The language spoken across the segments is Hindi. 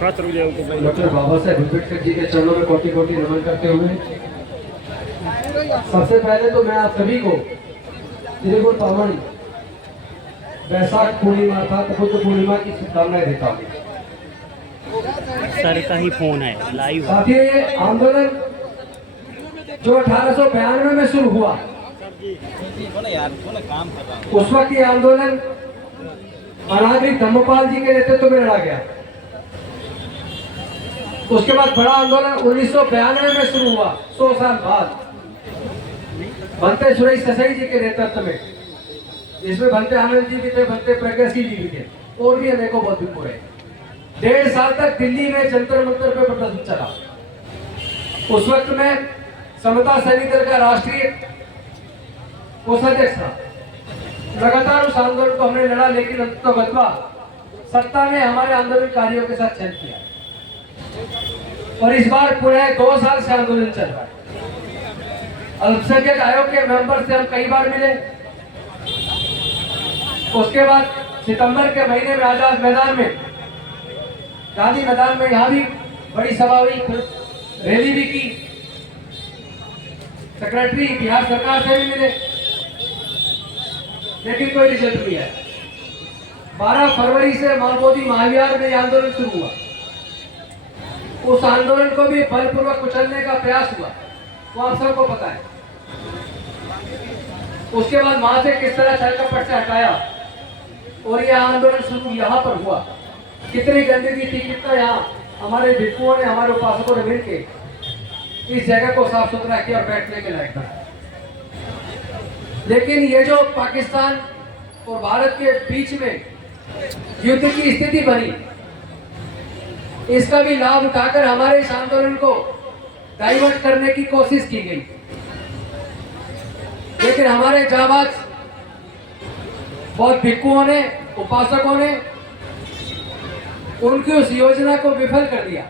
डॉक्टर बाबा साहेब अम्बेडकर जी के चरणों में कोटि कोटि नमन करते हुए सबसे पहले तो मैं आप सभी को त्रिगुण पावन वैशाख पूर्णिमा अर्थात बुद्ध पूर्णिमा की शुभकामनाएं देता हूँ। सर का ही फोन है लाइव। साथियों, ये आंदोलन जो 1892 में शुरू हुआ, उस वक्त ये आंदोलन अनागरिक धम्मपाल जी के नेतृत्व में लड़ा गया। उसके बाद बड़ा आंदोलन 1992 में शुरू हुआ, 100 साल बाद भंते सुरेश ससाई जी के नेतृत्व में, जिसमें भंते आनंद जी भी थे, भंते प्रज्ञासिंह जी भी थे, और भी अनेकों बौद्ध हुए। 1.5 साल तक दिल्ली में जंतर मंतर पे प्रदर्शन चला। उस वक्त में समता सैनिक दल का राष्ट्रीय कोषाध्यक्ष था। लगातार उस आंदोलन को हमने लड़ा, लेकिन अंततः सत्ता ने हमारे आंदोलनकारियों के साथ छल किया और इस बार पूरे 2 साल से आंदोलन चल रहा है। अल्पसंख्यक आयोग के मेंबर से हम कई बार मिले। उसके बाद सितंबर के महीने में आजाद मैदान में, गांधी मैदान में, यहाँ भी बड़ी सभा हुई, रैली भी की। सेक्रेटरी बिहार सरकार से भी मिले, लेकिन कोई रिजल्ट नहीं है। 12 फरवरी से महाबोधि महाविहार में आंदोलन शुरू हुआ। उस आंदोलन को भी बलपूर्वक कुचलने का प्रयास हुआ, वो आप सबको पता है। उसके बाद वहां से किस तरह छल कपट से हटाया और यह आंदोलन शुरू यहाँ पर हुआ। कितनी गंदगी थी, कितना यहाँ हमारे भिक्षुओं ने, हमारे उपासकों ने मिलकर इस जगह को साफ सुथरा किया और बैठने के लायक था। लेकिन ये जो पाकिस्तान और भारत के बीच में युद्ध की स्थिति बनी, इसका भी लाभ उठाकर हमारे इस आंदोलन को डाइवर्ट करने की कोशिश की गई। लेकिन हमारे जाबाज बहुत भिक्षुओं ने, उपासकों ने उनकी उस योजना को विफल कर दिया।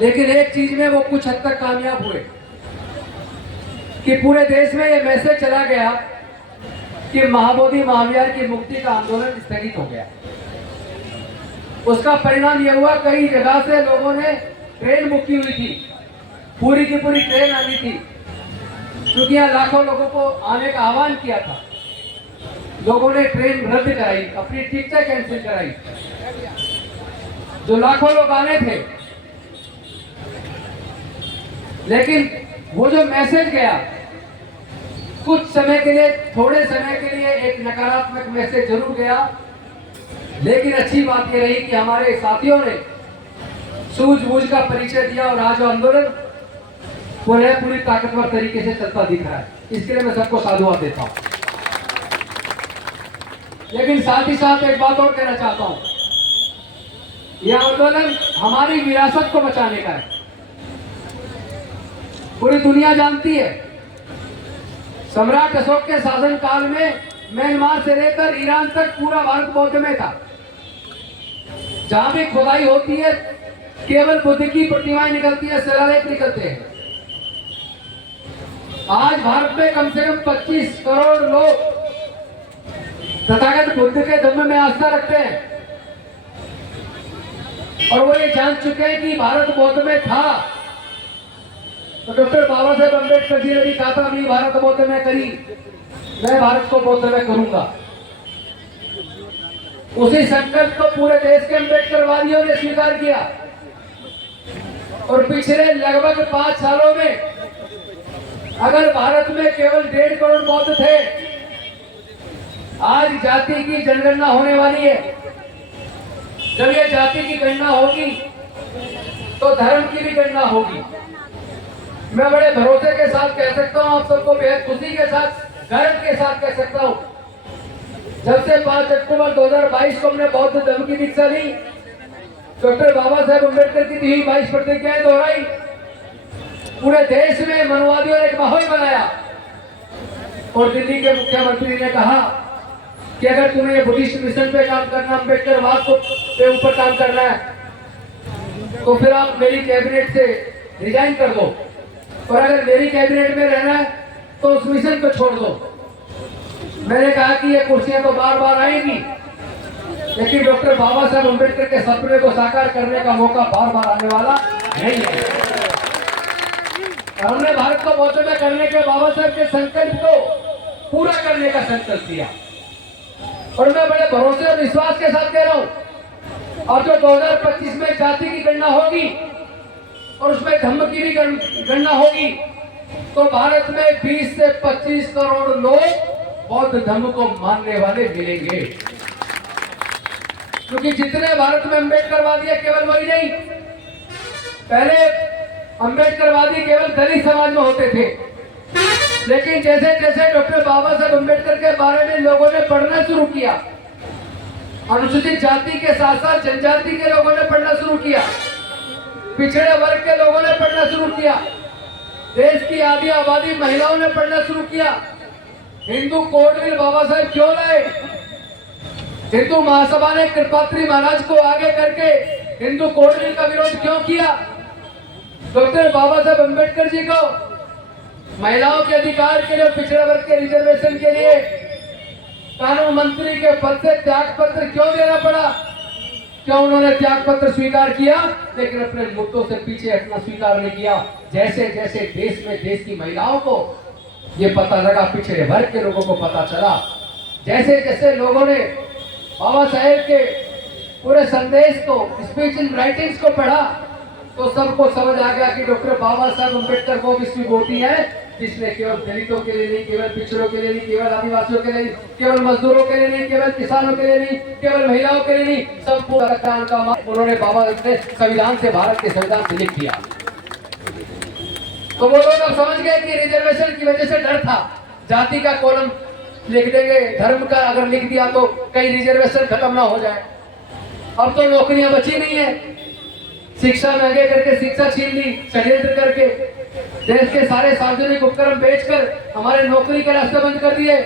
लेकिन एक चीज में वो कुछ हद तक कामयाब हुए कि पूरे देश में ये मैसेज चला गया कि महाबोधि महाविहार की मुक्ति का आंदोलन स्थगित हो गया। उसका परिणाम यह हुआ, कई जगह से लोगों ने ट्रेन बुक की हुई थी, पूरी की पूरी ट्रेन आनी थी, क्योंकि यहाँ लाखों लोगों को आने का आह्वान किया था। लोगों ने ट्रेन रद्द कराई, अपनी टिकटें कैंसिल कराई। जो लाखों लोग आने थे, लेकिन वो जो मैसेज गया, कुछ समय के लिए, थोड़े समय के लिए एक नकारात्मक मैसेज जरूर गया। लेकिन अच्छी बात यह रही कि हमारे साथियों ने सूझबूझ का परिचय दिया और आज आंदोलन पूरी ताकतवर तरीके से चलता दिख रहा है। इसके लिए मैं सबको साधुवाद देता हूं। लेकिन साथ ही साथ एक बात और कहना चाहता हूं, यह आंदोलन हमारी विरासत को बचाने का है। पूरी दुनिया जानती है, सम्राट अशोक के शासनकाल में म्यांमार से लेकर ईरान तक पूरा भारत बौद्ध में था। जहां भी खुदाई होती है, केवल बुद्ध की प्रतिमाएं निकलती है, शिलालेख निकलते हैं। आज भारत में कम से कम 25 करोड़ लोग तथागत बुद्ध के धम्म में आस्था रखते हैं और वो ये जान चुके हैं कि भारत बौद्ध में था। तो डॉक्टर बाबा साहेब अम्बेडकर जी ने भी कहा था, अभी भारत बौद्ध में करी, मैं भारत को बौद्ध में करूंगा। उसी संकल्प को पूरे देश के अम्बेडकरवादियों ने स्वीकार किया और पिछले लगभग 5 सालों में अगर भारत में केवल 1.5 करोड़ बौद्ध थे, आज जाति की जनगणना होने वाली है। जब ये जाति की गणना होगी तो धर्म की भी गणना होगी। मैं बड़े भरोसे के साथ कह सकता हूं, आप सबको बेहद खुशी के साथ, गर्व के साथ कह सकता हूं, जब से 5 अक्टूबर 2022 को हमने बौद्ध धर्म की दीक्षा ली, डॉक्टर बाबा साहेब अम्बेडकर की दी 22 प्रतिज्ञाएं दोहराई, पूरे देश में मनुवादियों ने एक माहौल बनाया और दिल्ली के मुख्यमंत्री ने कहा कि अगर तुम्हें ये बुद्धिस्ट मिशन पे काम करना, अम्बेडकरवाद को पे ऊपर काम करना है, तो फिर आप मेरी कैबिनेट से रिजाइन कर दो, और अगर मेरी कैबिनेट में रहना है तो उस मिशन को छोड़ दो। मैंने कहा कि ये कुर्सियां तो बार बार आएंगी, लेकिन डॉक्टर बाबा साहब अम्बेडकर के सपने को साकार करने का मौका बार बार आने वाला नहीं है। और हमने भारत को मौजूदा करने के बाबा साहब के संकल्प को पूरा करने का संकल्प किया। और मैं बड़े भरोसे और विश्वास के साथ कह रहा हूं, और जो 2025 में जाति की गणना होगी और उसमें धर्म की भी गणना होगी, तो भारत में 20 से 25 करोड़ लोग बौद्ध धर्म को मानने वाले मिलेंगे। क्योंकि जितने भारत में अम्बेडकरवादी है, केवल वही नहीं, पहले अम्बेडकरवादी केवल दलित समाज में होते थे, लेकिन जैसे जैसे डॉक्टर बाबा साहब अम्बेडकर के बारे में लोगों ने पढ़ना शुरू किया, अनुसूचित जाति के साथ साथ जनजाति के लोगों ने पढ़ना शुरू किया, पिछड़े वर्ग के लोगों ने पढ़ना शुरू किया, देश की आधी आबादी महिलाओं ने पढ़ना शुरू किया। हिंदू कोड बिल बाबा साहब क्यों लाए? हिंदू महासभा ने कृपात्री महाराज को आगे करके हिंदू कोड बिल का विरोध क्यों किया? डॉक्टर बाबा साहब अम्बेडकर जी को महिलाओं के अधिकार के लिए, पिछड़े वर्ग के रिजर्वेशन के लिए कानून मंत्री के पद से त्याग पत्र क्यों देना पड़ा? क्यों उन्होंने त्याग पत्र स्वीकार किया, लेकिन अपने मुद्दों से पीछे हटना स्वीकार नहीं किया? जैसे जैसे देश में देश की महिलाओं को ये पता लगा, पिछड़े वर्ग के लोगों को पता चला, जैसे जैसे लोगों ने बाबा साहेब के पूरे संदेश को, स्पीच इन राइटिंग्स को पढ़ा, तो सबको समझ आ गया कि डॉक्टर बाबा साहब अम्बेडकर वो विश्वविभूति है जिसने केवल दलितों के लिए नहीं, केवल पिछड़ों के लिए नहीं, केवल आदिवासियों के लिए नहीं, केवल मजदूरों के लिए नहीं, केवल किसानों के लिए नहीं, केवल महिलाओं के लिए नहीं, सबको रक्षा का उन्होंने बाबा ने संविधान से, भारत के संविधान से लिख दिया। तो वो लोग अब समझ गए कि रिजर्वेशन की वजह से डर था, जाति का कॉलम लिख देंगे, धर्म का अगर लिख दिया तो कहीं रिजर्वेशन खत्म ना हो जाए। अब तो नौकरियां बची नहीं है, शिक्षा महंगे करके शिक्षा छीन ली, षड्यंत्र करके देश के सारे सार्वजनिक उपक्रम बेचकर हमारे नौकरी के रास्ते बंद कर दिए।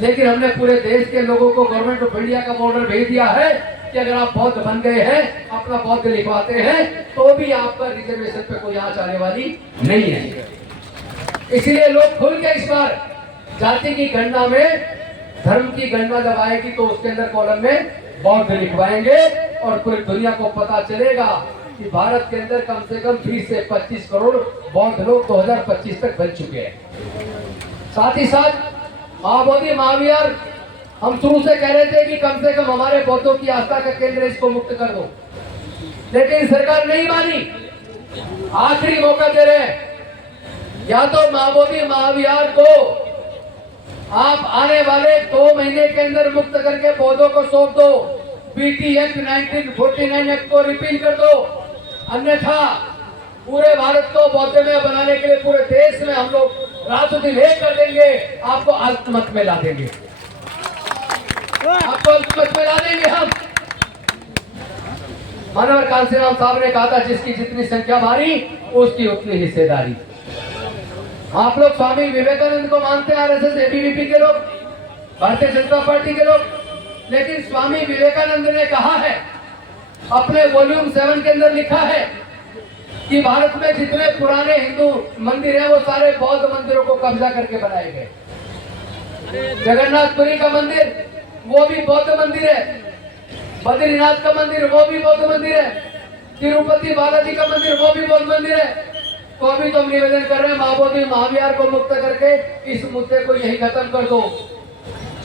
लेकिन हमने पूरे देश के लोगों को गवर्नमेंट ऑफ इंडिया का ऑर्डर भेज दिया है कि अगर आप बौद्ध बन गए हैं, अपना बौद्ध लिखवाते हैं, तो भी आपका रिजर्वेशन पे कोई आंच आने वाली नहीं है। इसलिए लोग खुल के इस बार जाति की गणना में धर्म की गणना जब आएगी तो उसके अंदर कॉलम में बौद्ध लिखवाएंगे और पूरी दुनिया को पता चलेगा कि भारत के अंदर कम से कम 20 से 25 करोड़ बौद्ध लोग 2025 तक बन चुके हैं। साथ ही साथ महाबोधि महाविहार हम शुरू से कह रहे थे कि कम से कम हमारे बौद्धों की आस्था का केंद्र, इसको मुक्त कर दो, लेकिन सरकार नहीं मानी। आखिरी मौका दे रहे हैं, या तो महाबोधि महाविहार को आप आने वाले 2 महीने के अंदर मुक्त करके बौद्धों को सौंप दो, बीटी एक्ट 1949 एक्ट को रिपील कर दो, अन्यथा पूरे भारत को बौद्ध में बनाने के लिए पूरे देश में हम लोग रातों दिन एक कर देंगे, आपको अल्पमत में ला देंगे, आपको अल्पमत में ला देंगे हम। मनोहर कांसीराम साहब ने कहा था, जिसकी जितनी संख्या भारी उसकी उतनी हिस्सेदारी। आप लोग स्वामी विवेकानंद को मानते हैं, आरएसएस एबीवीपी के लोग, भारतीय जनता पार्टी के लोग, लेकिन स्वामी विवेकानंद ने कहा है, अपने वॉल्यूम 7 के अंदर लिखा है कि भारत में जितने पुराने हिंदू मंदिर हैं वो सारे बौद्ध मंदिरों को कब्जा करके बनाए गए। जगन्नाथपुरी का मंदिर वो भी बौद्ध मंदिर है, बद्रीनाथ का मंदिर वो भी बौद्ध मंदिर है, तिरुपति बालाजी का मंदिर वो भी बौद्ध मंदिर है। तो अभी तो हम निवेदन कर रहे हैं, महाबोधि महाविहार को मुक्त करके इस मुद्दे को यही खत्म कर दो।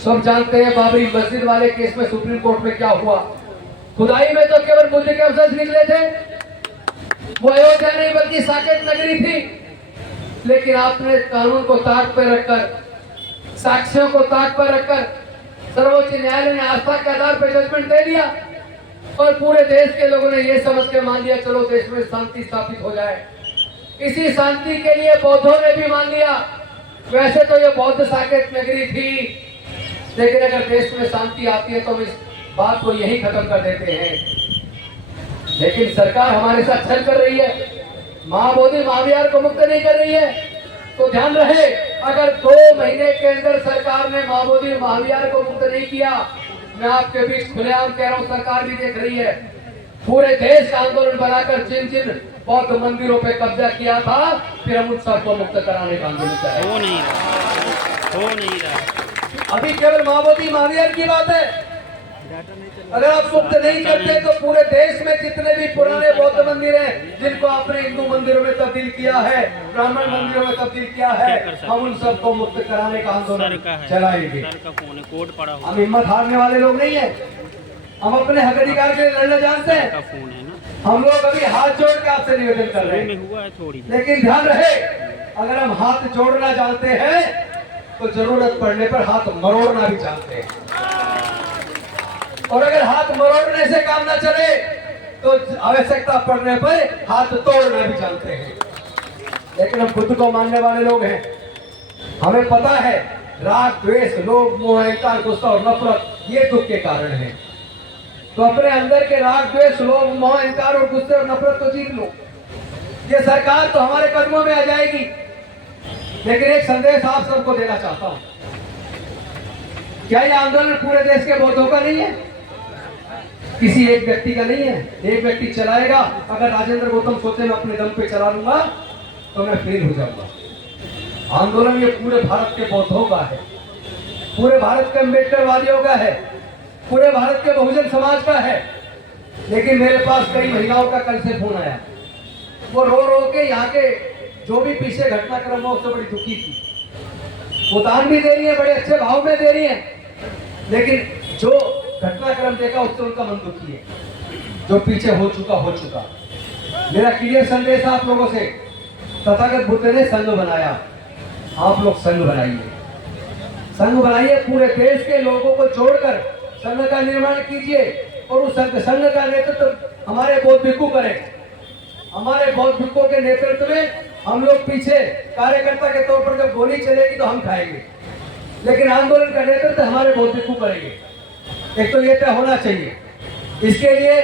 सब जानते हैं बाबरी मस्जिद वाले केस में सुप्रीम कोर्ट में क्या हुआ। खुदाई में तो केवल बुद्ध के अवशेष निकले थे, वो अयोध्या नहीं बल्कि साकेत नगरी थी, लेकिन आपने कानून को ताक पर रखकर, साक्ष्यों को ताक पर रखकर सर्वोच्च न्यायालय ने आस्था के आधार पर जजमेंट दे दिया और पूरे देश के लोगों ने ये समझ के मान लिया, चलो देश में शांति स्थापित हो जाए। इसी शांति के लिए बौद्धों ने भी मान लिया। वैसे तो ये बौद्ध साकेत नगरी थी, लेकिन अगर देश में शांति आती है तो इस बात को यही खत्म कर देते हैं। लेकिन सरकार हमारे साथ छल कर रही है, महाबोधि महाविहार को मुक्त नहीं कर रही है। तो ध्यान रहे, अगर 2 महीने के अंदर सरकार ने महाबोधि महाविहार को मुक्त नहीं किया, मैं आपके बीच खुलेआम कह रहा हूँ, सरकार भी देख रही है, पूरे देश का आंदोलन बनाकर जिन जिन बौद्ध मंदिरों पे कब्जा किया था, फिर हम उन सबको मुक्त कराने का आंदोलन करेंगे। हो नहीं रहा। अभी केवल महाबोधि महाविहार की बात है, अगर आप मुक्त नहीं करते तो पूरे देश में जितने भी पुराने बौद्ध मंदिर हैं जिनको आपने हिंदू मंदिरों में तब्दील किया है, ब्राह्मण मंदिरों में तब्दील किया है, हम उन सबको मुक्त कराने का आंदोलन चलाएंगे। हम हिम्मत हारने वाले लोग नहीं है, हम अपने हक अधिकार के लिए लड़ना जानते हैं। हम लोग अभी हाथ जोड़ के आपसे निवेदन कर रहे हैं, लेकिन ध्यान रहे अगर हम हाथ जोड़ना जानते हैं तो जरूरत पड़ने पर हाथ मरोड़ना भी जानते हैं, और अगर हाथ मरोड़ने से काम ना चले तो आवश्यकता पड़ने पर हाथ तोड़ना भी जानते हैं। लेकिन हम खुद को मानने वाले लोग हैं, हमें पता है राग द्वेष लोभ मोह अहंकार गुस्सा और नफरत ये दुख के कारण है। तो अपने अंदर के राग द्वेष लोभ मोह अहंकार और गुस्से और नफरत को जीत लो। ये सरकार तो हमारे कदमों में आ जाएगी, लेकिन एक संदेश आप सबको देना चाहता हूं। क्या ये आंदोलन पूरे देश के बौद्धों का नहीं है, किसी एक व्यक्ति का नहीं है। एक व्यक्ति चलाएगा, अगर राजेंद्र गौतम सोचे मैं अपने दम पे चला लूंगा तो मैं फेल हो जाऊंगा। आंदोलन ये पूरे भारत के बौद्धों का है, पूरे भारत के अम्बेडकरवादियों का है, पूरे भारत के बहुजन समाज का है। लेकिन मेरे पास कई महिलाओं का कल से फोन आया, वो रो रो के यहाँ के जो भी पीछे घटनाक्रम हो उससे बड़ी दुखी थी। वो दान भी दे रही है, बड़े अच्छे भाव में दे रही है, लेकिन जो घटनाक्रम देखा उससे उनका मन दुखी है। जो पीछे हो चुका। मेरा क्लियर संदेश आप लोगों से, तथागत बुद्ध ने संघ बनाया, आप लोग संघ बनाइए, पूरे देश के लोगों को जोड़कर संघ का निर्माण कीजिए, और उस संघ का नेतृत्व हमारे बौद्ध भिक्खु करें। हमारे बौद्ध भिक्खुओं के नेतृत्व में हम लोग पीछे कार्यकर्ता के तौर पर जब गोली चलेगी तो हम खाएंगे, लेकिन आंदोलन का नेतृत्व हमारे बौद्ध भिक्खु करेंगे। एक तो ये तय होना चाहिए। इसके लिए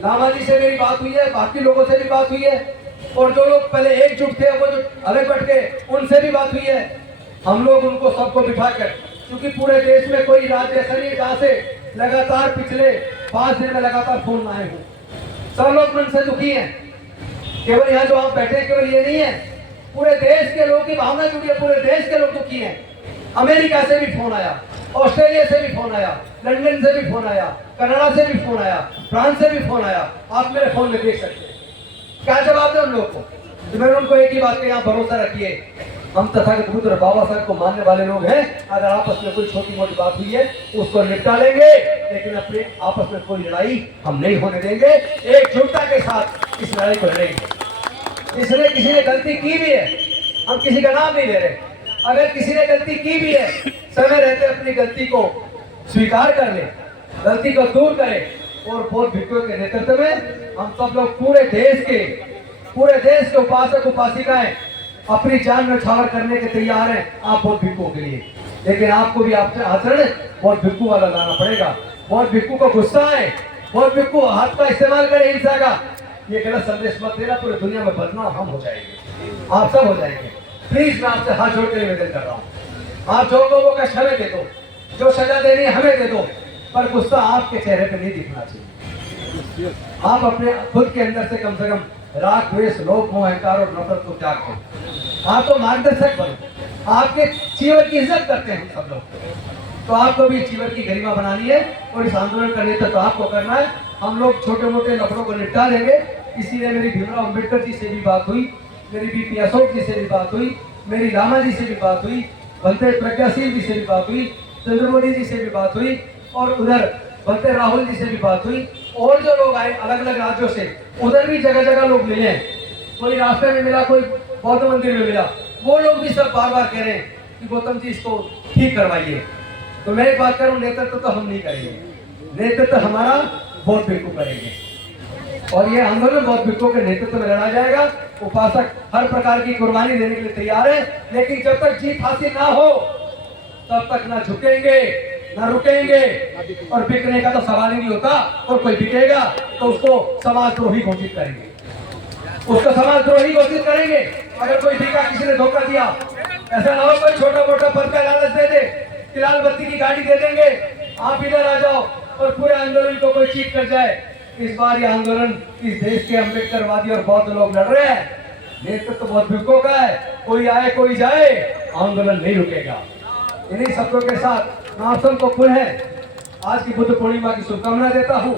लामा जी से मेरी बात हुई है, बाकी लोगों से भी बात हुई है, और जो लोग पहले एकजुट थे वो जो अलग बट गए उनसे भी बात हुई है। हम लोग उनको सबको बिठाकर, क्योंकि पूरे देश में कोई राज्य ऐसा नहीं जहाँ से लगातार पिछले 5 दिन में लगातार फोन ना आए हो। सब लोग मन से दुखी हैं। केवल यहाँ जो आप बैठे केवल ये नहीं है, पूरे देश के लोगों की भावना जुड़ी है, पूरे देश के लोग दुखी हैं। अमेरिका से भी फोन आया, ऑस्ट्रेलिया से भी फोन आया, लंदन से भी फोन आया, कनाडा से भी फोन आया, फ्रांस से भी फोन आया। आप मेरे फोन में देख सकते हैं। क्या जवाब दें उन लोगों को? तो मैंने उनको एक ही बात कही, आप भरोसा रखिए, हम तथागत बुद्ध और बाबा साहब को मानने वाले लोग हैं। अगर आपस में कोई छोटी मोटी बात हुई है उसको निपटा लेंगे, लेकिन अपने आपस में कोई लड़ाई हम नहीं होने देंगे। एकजुटता के साथ इस लड़ाई को लड़ेंगे। इसलिए किसी ने गलती की भी है, हम किसी का नाम नहीं ले रहे, अगर किसी ने गलती की भी है, समय रहते अपनी गलती को स्वीकार कर ले, गलती को दूर करें, और बौद्ध भिक्खुओं के नेतृत्व में हम सब लोग पूरे देश के उपासक उपासिकाएं अपनी जान न्यौछावर करने के तैयार हैं आप बौद्ध भिक्खुओं के लिए। लेकिन आपको भी आपसे आचरण बौद्ध भिक्खु वाला लाना पड़ेगा। बौद्ध भिक्खु को गुस्सा है, बौद्ध भिक्खु हाथ का इस्तेमाल करे हिंसा का, ये गलत संदेश मत देना। पूरी दुनिया में बदनाम हम हो जाएंगे, आप सब हो जाएंगे। प्लीज मैं आपसे हाथ जोड़ कर निवेदन कर रहा हूँ, आप जो लोगों का क्षमा दे दो, जो सजा देनी है हमें दे दो, पर गुस्सा आपके चेहरे पे नहीं दिखना चाहिए। आप अपने खुद के अंदर से कम राग द्वेष लोभ मोह अहंकार और नफरत को त्याग करो। आप तो मार्गदर्शक बनो, आपके जीवन की इज्जत करते हैं सब लोग, तो आपको भी जीवन की गरिमा बनानी है, और इस आंदोलन का नेतृत्व तो आपको करना है। हम लोग छोटे मोटे लफड़ों को निपटा लेंगे। इसीलिए मेरी भीमराव अम्बेडकर जी से भी बात हुई, मेरी बीपी अशोक जी से भी बात हुई, मेरी रामा जी से भी बात हुई, बलते प्रज्ञाशील जी से भी बात हुई, चंद्रमोदी जी से भी बात हुई, और उधर बलते राहुल जी से भी बात हुई। और जो लोग आए अलग अलग राज्यों से, उधर भी जगह जगह लोग मिले हैं। कोई रास्ते में मिला, कोई बौद्ध मंदिर में मिला, वो लोग भी सब बार बार कह रहे हैं कि गौतम जी इसको ठीक करवाइए। तो मैं एक बात करूं, नेतृत्व तो हम नहीं करेंगे, नेतृत्व हमारा बौद्ध भिक्खु करेंगे, और ये आंदोलन बौद्ध भिक्खुओं के नेतृत्व में लड़ा जाएगा। उपासक हर प्रकार की कुर्बानी देने के लिए तैयार है, लेकिन जब तक जीत हासिल ना हो तब तक ना झुकेंगे ना रुकेंगे। और बिकने का तो सवाल ही नहीं होता, और कोई बिकेगा तो उसको समाजद्रोही घोषित करेंगे, उसको समाजद्रोही घोषित करेंगे। अगर कोई बिका, किसी ने धोखा दिया, ऐसा ना हो कोई छोटा मोटा पद का लालच दे दे कि लाल बत्ती की गाड़ी दे देंगे, आप इधर आ जाओ, और पूरे आंदोलन को कोई चीट कर जाए। इस बार ये आंदोलन इस देश के अम्बेडकरवादी और बौद्ध लोग लड़ रहे हैं, नेतृत्व बौद्ध भिक्खुओं का है। कोई आए कोई जाए, आंदोलन नहीं रुकेगा। इन्हीं शब्दों के साथ मैं आप सबको पुनः आज की बुद्ध पूर्णिमा की शुभकामना देता हूँ।